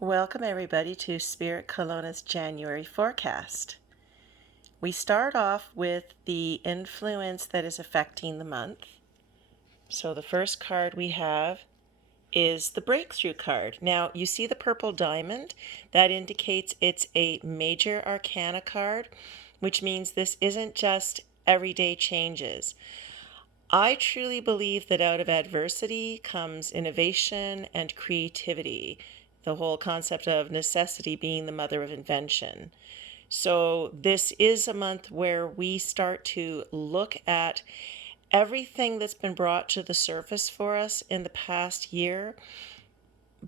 Welcome everybody to Spirit Kelowna's January forecast. We start off with the influence that is affecting the month. So the first card we have is the Breakthrough card. Now you see the purple diamond, that indicates it's a major arcana card, which means this isn't just everyday changes. I truly believe that out of adversity comes innovation and creativity, the whole concept of necessity being the mother of invention. So, this is a month where we start to look at everything that's been brought to the surface for us in the past year,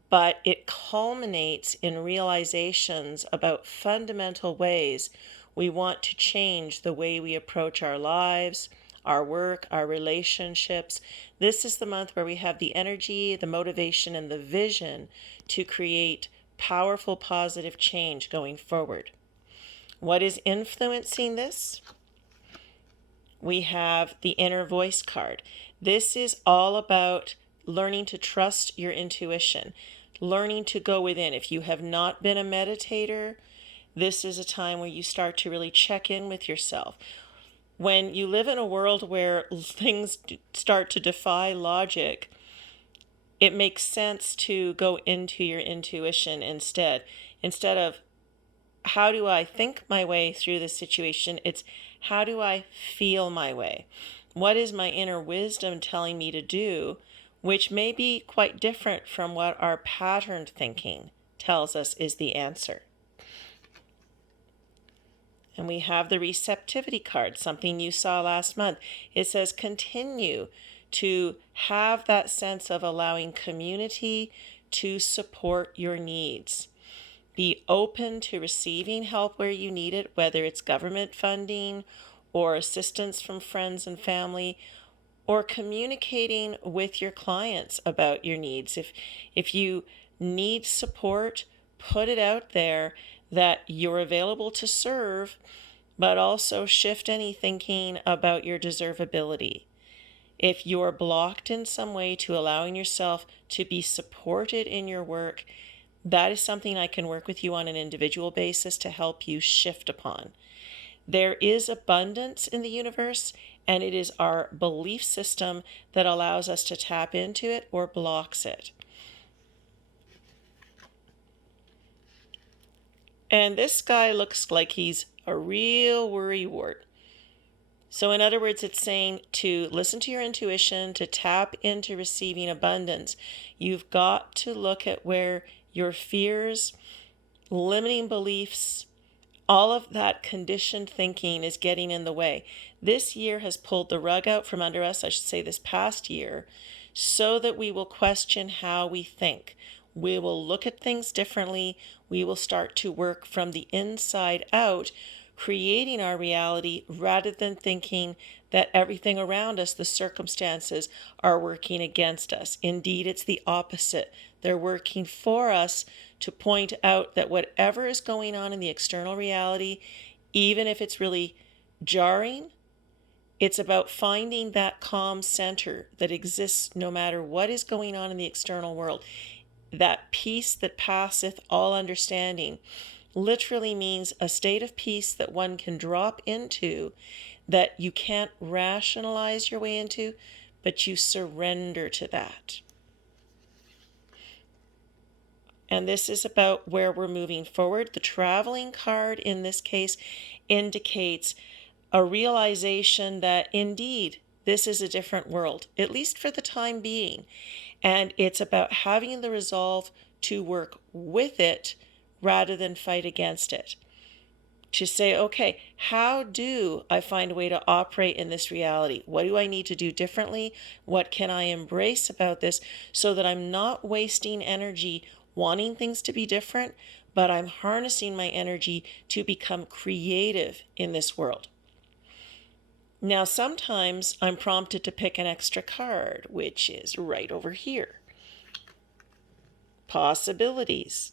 but it culminates in realizations about fundamental ways we want to change the way we approach our lives, our work, our relationships. This is the month where we have the energy, the motivation, and the vision to create powerful, positive change going forward. What is influencing this? We have the inner voice card. This is all about learning to trust your intuition, learning to go within. If you have not been a meditator, this is a time where you start to really check in with yourself. When you live in a world where things start to defy logic, it makes sense to go into your intuition instead of how do I think my way through this situation? It's how do I feel my way? What is my inner wisdom telling me to do, which may be quite different from what our patterned thinking tells us is the answer. And we have the receptivity card, something you saw last month. It says continue to have that sense of allowing community to support your needs. Be open to receiving help where you need it, whether it's government funding or assistance from friends and family, or communicating with your clients about your needs. If you need support, put it out there that you're available to serve, but also shift any thinking about your deservability. If you're blocked in some way to allowing yourself to be supported in your work, that is something I can work with you on an individual basis to help you shift upon. There is abundance in the universe, and it is our belief system that allows us to tap into it or blocks it. And this guy looks like he's a real worrywart. So, in other words, it's saying to listen to your intuition, to tap into receiving abundance. You've got to look at where your fears, limiting beliefs, all of that conditioned thinking is getting in the way. This year has pulled the rug out from under us, I should say this past year, so that we will question how we think. We will look at things differently. We will start to work from the inside out, creating our reality rather than thinking that everything around us, the circumstances, are working against us. Indeed, it's the opposite. They're working for us to point out that whatever is going on in the external reality, even if it's really jarring, it's about finding that calm center that exists no matter what is going on in the external world. That peace that passeth all understanding literally means a state of peace that one can drop into, that you can't rationalize your way into, but you surrender to that. And this is about where we're moving forward. The traveling card in this case indicates a realization that indeed this is a different world, at least for the time being. And it's about having the resolve to work with it rather than fight against it. To say, okay, how do I find a way to operate in this reality? What do I need to do differently? What can I embrace about this so that I'm not wasting energy wanting things to be different, but I'm harnessing my energy to become creative in this world? Now, sometimes I'm prompted to pick an extra card, which is right over here. Possibilities.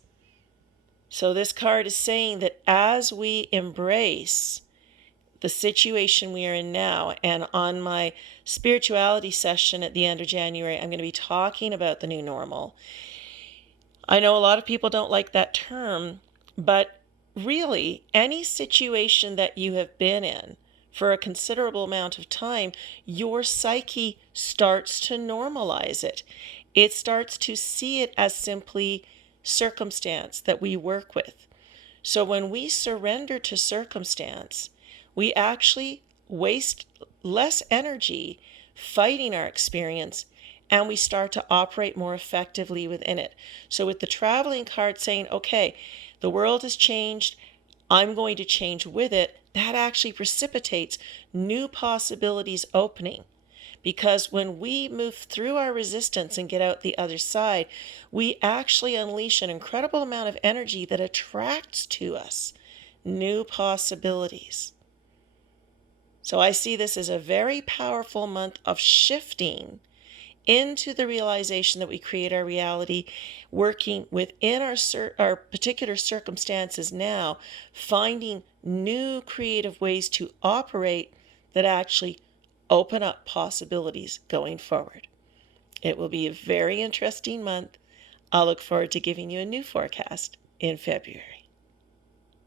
So this card is saying that as we embrace the situation we are in now, and on my spirituality session at the end of January, I'm going to be talking about the new normal. I know a lot of people don't like that term, but really, any situation that you have been in for a considerable amount of time, your psyche starts to normalize it. It starts to see it as simply circumstance that we work with. So when we surrender to circumstance, we actually waste less energy fighting our experience, and we start to operate more effectively within it. So with the traveling card saying, okay, the world has changed, I'm going to change with it, that actually precipitates new possibilities opening. Because when we move through our resistance and get out the other side, we actually unleash an incredible amount of energy that attracts to us new possibilities. So I see this as a very powerful month of shifting into the realization that we create our reality, working within our particular circumstances now, finding new creative ways to operate that actually open up possibilities going forward. It will be a very interesting month. I'll look forward to giving you a new forecast in February.